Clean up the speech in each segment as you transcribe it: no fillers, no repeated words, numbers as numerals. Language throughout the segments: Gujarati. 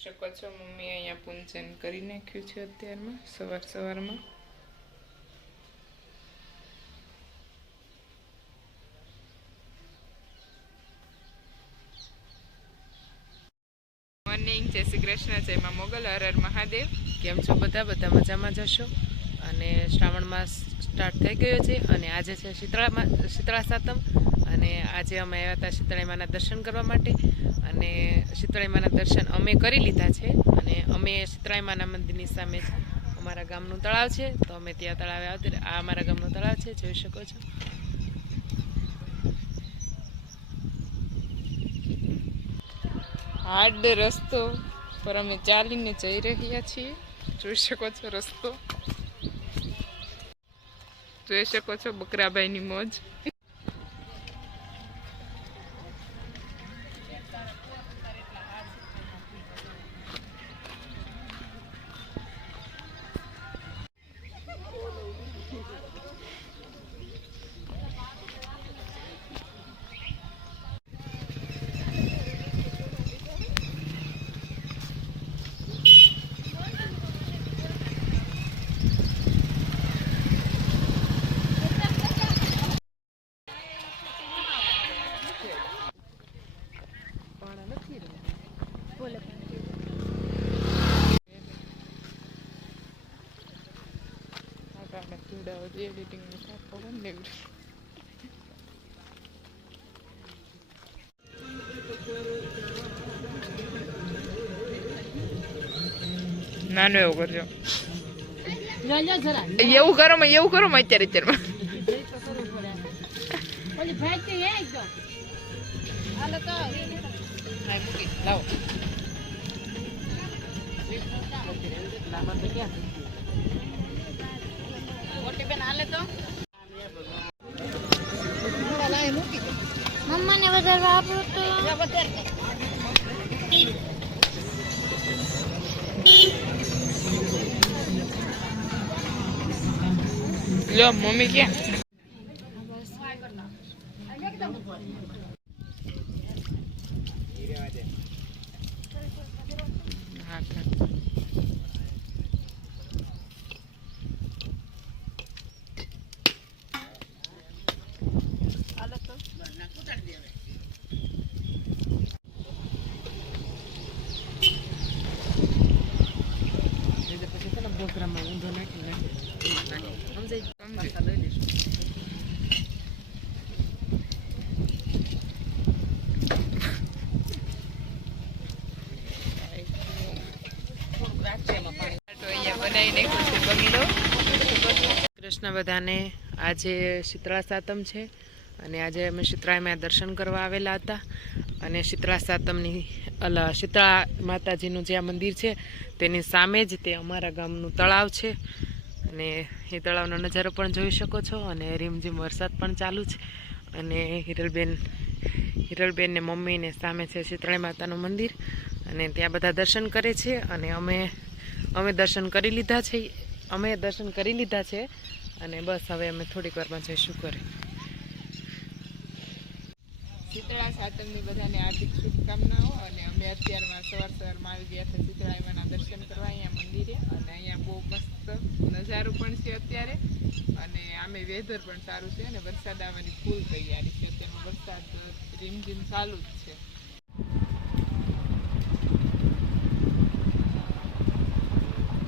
શકો છો મમ્મી અહીંયા પૂંજન કરી નાખ્યું છે અત્યારમાં સવારમાં મોર્નિંગ, જય શ્રી કૃષ્ણ, જય માં મોગલ, હર હર મહાદેવ. કેમ છો બધા મજામાં જશો? અને શ્રાવણ માસ સ્ટાર્ટ થઈ ગયો છે અને આજે છે શીતળા સાતમ અને આજે અમે આવ્યા હતા શીતળાઈ માના દર્શન કરવા માટે અને શીતળાઈ માના દર્શન અમે કરી લીધા છે અને અમે શીતળાઈ માના મંદિરની સામે અમારા ગામનું તળાવ છે તો અમે ત્યાં તળાવે આવતી. આ અમારા ગામનું તળાવ છે, જોઈ શકો છો. હાર્ડ રસ્તો પર અમે ચાલીને જઈ રહ્યા છીએ. જોઈ શકો છો રસ્તો, જોઈ શકો છો બકરાભાઈની મોજ. નાનો એવું કરજો, એવું કરો અત્યારમાં લાવો. મમ્માને વધારવા આપું તો લો મમ્મી ક્યાં? કૃષ્ણ બધાને. આજે શીતળા સાતમ છે અને આજે અમે શીતળાઈમાં દર્શન કરવા આવેલા હતા અને શીતળા સાતમની શીતળા માતાજીનું જે આ મંદિર છે તેની સામે જ તે અમારા ગામનું તળાવ છે અને એ તળાવનો નજારો પણ જોઈ શકો છો અને રીમઝીમ વરસાદ પણ ચાલુ છે અને હિરલબેન ને મમ્મીને સામે છે શીતળાઈ માતાનું મંદિર અને ત્યાં બધા દર્શન કરે છે અને અમે દર્શન કરી લીધા છે અને બસ હવે અમે થોડીક વારમાં જઈશું ઘરે. શીતળા સાતમની બધાને હાર્દિક શુભકામનાઓ. અને અમે અત્યારમાં સવારમાં આવી ગયા હતા શીતળાઈમાના દર્શન કરવા અહીંયા મંદિરે અને અહીંયા બહુ મસ્ત નજારો પણ છે અત્યારે અને આમે વેધર પણ સારું છે અને વરસાદ આવવાની ફૂલ તૈયારી છે. અત્યારમાં વરસાદ રીમઝીમ ચાલુ જ છે.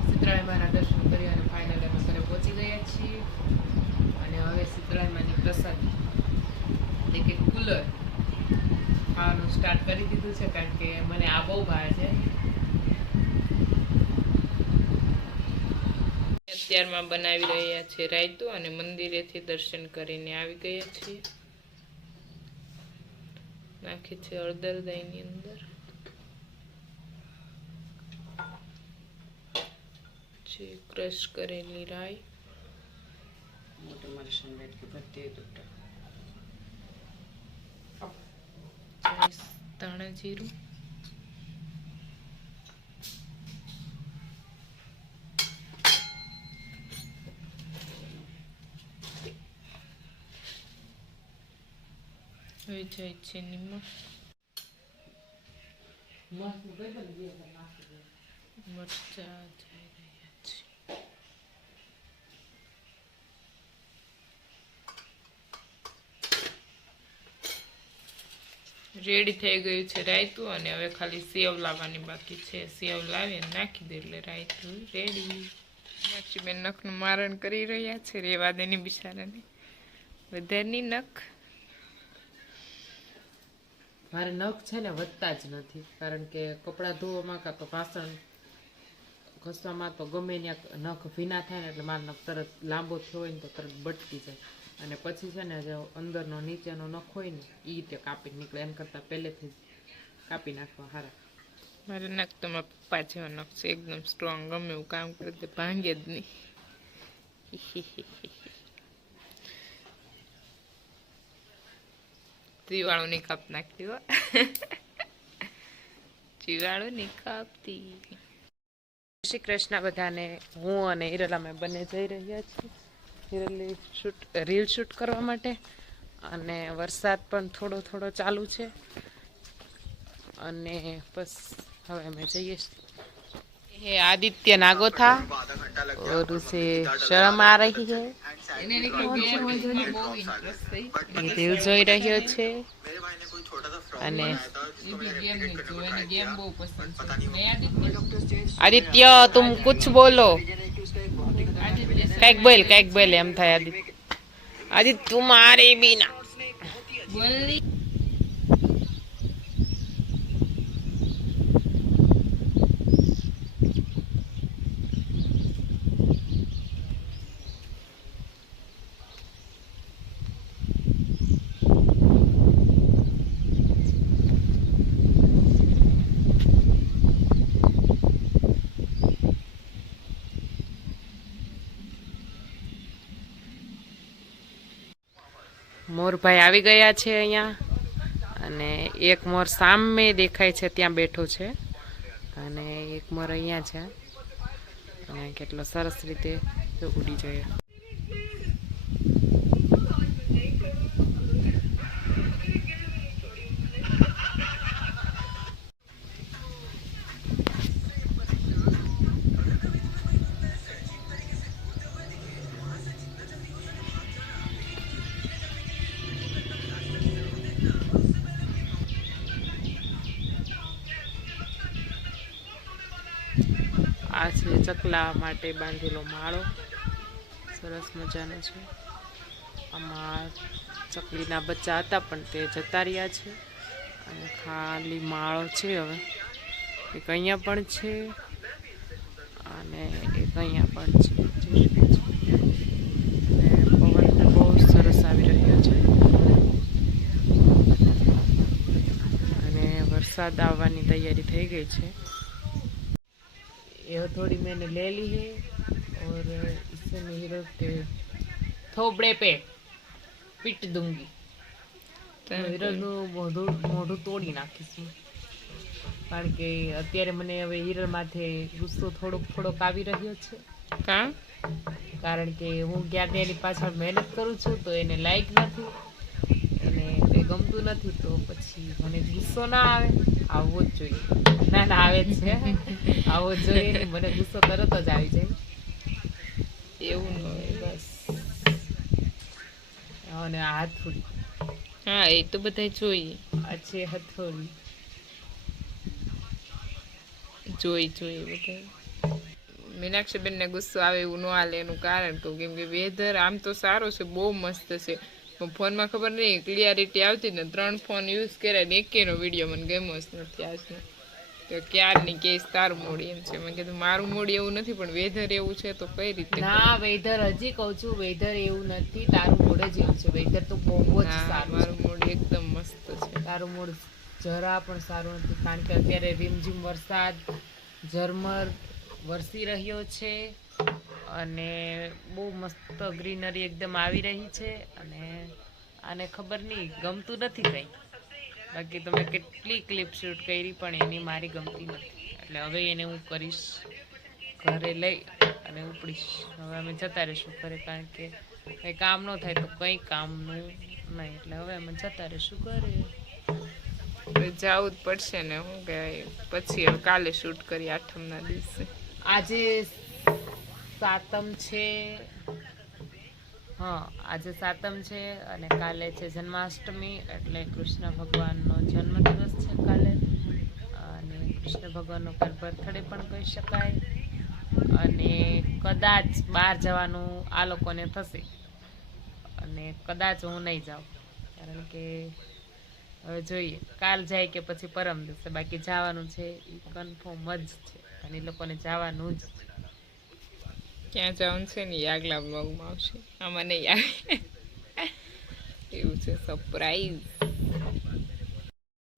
શીતળાઈમાના દર્શન કરી અને ફાઇનલ અમે ઘરે પહોંચી ગયા છીએ અને હવે શીતળાઈમાની પ્રસાદી એટલે કે કુલર ખાવાનું સ્ટાર્ટ કરી દીધું છે કારણ કે મને આ બહુ ભાવે છે. અત્યારમાં બનાવી રહ્યા છે રાયતું અને મંદિરેથી દર્શન કરીને આવી ગયા છીએ. નાખી છે હળદર દહીંની અંદર, ક્રશ કરેલી રાઈ, ધાણા જીરું, હવે જાય છે નિમક, મરચા જઈ રહ્યા છે. રેડી થઈ ગયું છે રાયતું અને હવે ખાલી સેવ લાવવાની બાકી છે. સેવ લાવી નાખી દે એટલે રાયતું રેડી. મીનાક્ષીબેન નખનું મારણ કરી રહ્યા છે. રેવા દેની બિચારાને વધારની નખ. મારે નખ છે ને વધતા જ નથી, કારણ કે કપડાં ધોવામાં કાં તો વાસણ ઘસવામાં તો ગમે ત્યાં નખ ભીના થાય ને એટલે મારો નખ તરત લાંબો થયો હોય ને તો તરત બટકી જાય. અને પછી છે ને જે અંદરનો નીચેનો નખ હોય ને એ રીતે કાપી નીકળે, એમ કરતાં પહેલેથી કાપી નાખવા સારા. મારા નખ તો મારા પપ્પા જેવા નખ છે, એકદમ સ્ટ્રોંગ, ગમે એવું કામ કરે તે ભાંગે જ નહીં. જીવાળું નહીં કાપ નાખતી હો. જીવાળું નહીં કાપતી. શ્રી કૃષ્ણ બધાને. હું અને હિરલ અમે બંને જઈ રહ્યા છીએ હિરલની રીલ શૂટ કરવા માટે. અને વરસાદ પણ થોડો થોડો ચાલુ છે અને બસ હવે અમે જઈએ. ये आदित्य नागो था और उसे शर्म आ रही है. એ રીલ જોઈ રહ્યો છે અને आदित्य तुम कुछ बोलो. કઈક બોલ એમ થાય. આદિત્ય तुम्हारे बिना મોરભાઈ આવી ગયા છે અહીંયા. અને એક મોર સામે દેખાય છે ત્યાં બેઠો છે અને એક મોર અહીંયા છે. અને કેટલો સરસ રીતે ઉડી જોઈએ. આ છે ચકલા માટે બાંધેલો માળો, સરસ મજાનો છે. આમાં ચકલીના બચ્ચા હતા પણ તે જતા રહ્યા છે અને ખાલી માળો છે. હવે એક અહીંયા પણ છે અને એક અહીંયા પણ છે. અને પવન બહુ સરસ આવી રહ્યો છે અને વરસાદ આવવાની તૈયારી થઈ ગઈ છે. ये थोड़ी मैंने ले ली है और इससे मैं हीरो के थोबड़े पे पीट दूंगी. હિરલનું મોઢું તોડી નાખીશું, કારણ કે અત્યારે મને હવે હિરલ માથે ગુસ્સો થોડોક આવી રહ્યો છે. કારણ કે હું ક્યાં એની પાછળ મહેનત કરું છું તો એને લાઈક નથી, એને કંઈ ગમતું નથી, તો પછી મને ગુસ્સો ના આવે. આવવો જ જોઈએ. ના આવે જ છે, આવવો જ જોઈએ. મને ગુસ્સો તરત જ આવી જાય. એવું ન હોય બસ. અને હાથોડી, હા એ તો બધા જોઈએ. આ છે હથોડી, જોઈએ બધા. મીનાક્ષીબેનને ગુસ્સો આવે એવું ન હાલે. એનું કારણ કહું, કેમ કે વેધર આમ તો સારો છે, બહુ મસ્ત છે, પણ ફોનમાં ખબર નહીં ક્લિયરિટી આવતી ને. 3 ફોન યુઝ કર્યા ને એકેનો વિડીયો મને ગમ્યો જ નથી આજનો. તો ક્યારની કેસ તારું મોડી એમ છે. મેં કીધું મારું મોડી એવું નથી, પણ વેધર એવું છે તો કઈ રીતે? ના વેધર હજી કહું છું, વેધર એવું નથી, તારું મોડ જ એવું છે. વેધર તો બહુ જ સારું. મારું મોડ એકદમ મસ્ત છે. તારું મોડ જરા પણ સારું નથી, કારણ કે અત્યારે રીમઝીમ વરસાદ ઝરમર વરસી રહ્યો છે અને બહુ મસ્ત ગ્રીનરી એકદમ આવી રહી છે. અને આને ખબર નહીં ગમતું નથી કંઈ. બાકી તો મેં કેટલી ક્લિપ શૂટ કરી પણ એની મારી ગમતી નથી. એટલે હવે એને હું કરીશ, ઘરે લઈ અને ઉપડીશ. હવે અમે જતા રહીશું ઘરે, કારણ કે કંઈ કામ ન થાય તો કંઈ કામનું નહીં. એટલે હવે અમે જતા રહીશું ઘરે. જવું જ પડશે ને, હું કહેવાય પછી હવે કાલે શૂટ કરી આઠમના દિવસે. આજે સાતમ છે, હા આજે સાતમ છે અને કાલે છે જન્માષ્ટમી, એટલે કૃષ્ણ ભગવાનનો જન્મદિવસ છે કાલે. અને કૃષ્ણ ભગવાનનો કાલ બર્થડે પણ કહી શકાય. અને કદાચ બહાર જવાનું આ લોકોને થશે, અને કદાચ હું નહીં જાઉં, કારણ કે હવે જોઈએ કાલ જાય કે પછી પરમ દિવસે. બાકી જવાનું છે એ કન્ફર્મ જ છે, અને એ લોકોને જવાનું જ છે. ક્યાં જવાનું છે ને એ આગલા બ્લોગમાં આવશે, આમાં નહીં આવે. એવું છે સરપ્રાઈઝ.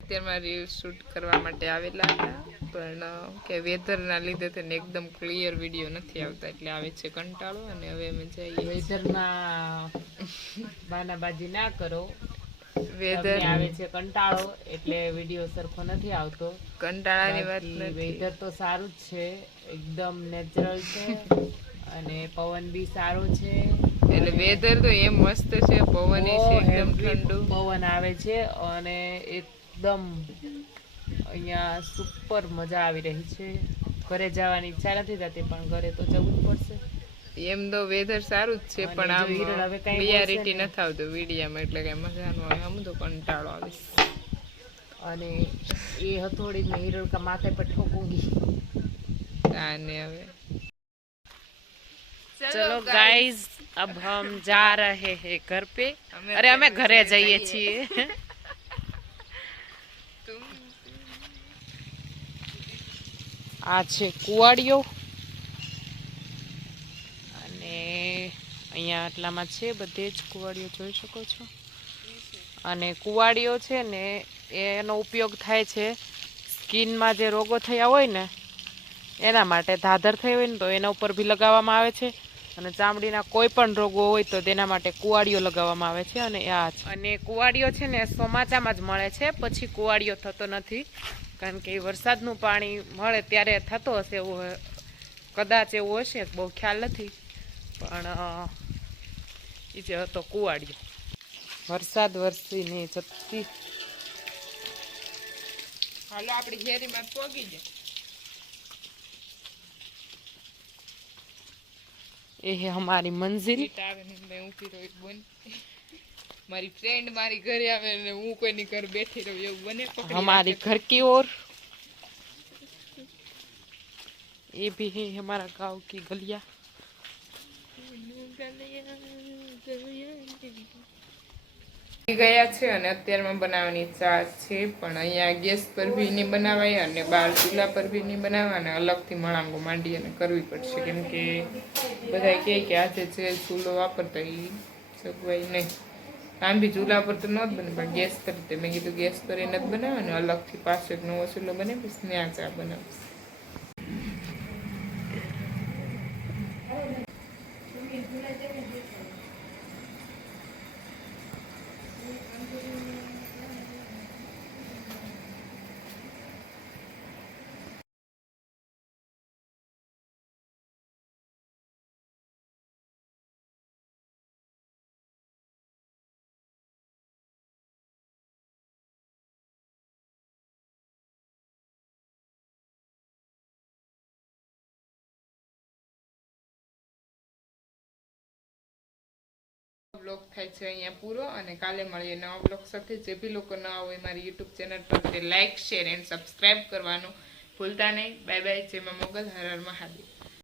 અત્યારમાં રીલ શૂટ કરવા માટે આવેલા હતા, પણ કે વેધરના લીધે તેને એકદમ ક્લિયર વિડીયો નથી આવતા, એટલે આવે છે કંટાળો. અને હવે અમે જઈએ. વેધરના બાનાબાજી ના કરો, વેધર આવે છે કંટાળો એટલે વિડીયો સરખો નથી આવતો. કંટાળાની વાત નથી. વેધર તો સારું જ છે, એકદમ નેચરલ છે, અને પવન બી સારો છે. એટલે વેધર તો એમ મસ્ત છે, પવન છે એકદમ ઠંડુ પવન આવે છે, અને એકદમ અહીંયા સુપર મજા આવી રહી છે. ઘરે જવાની ઈચ્છા નથી થતી, પણ ઘરે તો જવું જ પડશે. એમ તો વેધર સારું જ છે, પણ આમ હિરણ હવે કાંઈ ક્લિયરિટી નથી આવતું વિડીયામાં, એટલે કઈ મજા ન આવે. આમ તો કંટાળો આવે. અને એ હથોડી में हिरण का माथे पर ठोकूंगी. आने હવે चलो गाइस, अब हम जा रहे हैं घर पे. अरे અમે ઘરે જઈએ છીએ. આ છે કુવાડીઓ, અને અહીંયા આટલામાં છે બધે જ કુવાડીઓ જોઈ શકો છો. અને કુવાડીઓ છે ને એનો ઉપયોગ થાય છે સ્કિનમાં જે રોગો થયા હોય ને એના માટે. ધાધર થઈ હોય ને તો એના ઉપર બી લગાવવામાં આવે છે, અને ચામડીના કોઈ પણ રોગો હોય તો તેના માટે કુવાડીઓ લગાવવામાં આવે છે. અને આ છે, અને કુવાડીઓ છે ને ચોમાસામાં જ મળે છે, પછી કુવાડીઓ થતો નથી, કારણ કે વરસાદનું પાણી મળે ત્યારે થતો હશે એવું, કદાચ એવું હશે, બહુ ખ્યાલ નથી. પણ એ જે હતો કુવાડીઓ. વરસાદ વરસીને જતી. હાલો આપણી ઘેરીમાં પોગી જાય. એ હે હમારી મંજિલ. આવે ને મેં ઊભી રહું એક બન, મારી ફ્રેન્ડ મારી ઘરે આવે ને હું કોઈની ઘર બેઠી રહું એવું બને. हमारी घर की ओर ये भी है हमारा गांव की गलियां. ગયા છે, અને અત્યારમાં બનાવવાની ચા છે, પણ અહીંયા ગેસ પર બી નહીં બનાવાય, અને બહાર ચૂલા પર બી નહીં બનાવાય, અને અલગથી મણાંગો માંડી અને કરવી પડશે, કેમ કે બધા કહે કે આજે જે ચૂલો વાપરતા એ સગવાય નહીં. આમ બી ચૂલા પર તો ન જ બને, પણ ગેસ પર મેં કીધું ગેસ પર એ નથી બનાવે, અલગથી પાછો એક નવો ચૂલો બનાવીશ, ત્યાં ચા બનાવીશ. બ્લોગ થાય છે અહીંયા પૂરો, અને કાલે મળીએ નવા બ્લોગ સાથે. જે બી લોકો નવા હોય મારી યુટ્યુબ ચેનલ પર તે લાઇક, શેર એન્ડ સબસ્ક્રાઈબ કરવાનું ભૂલતા નહીં. Bye bye. જય મા મોગલ. હર હર મહાદેવ.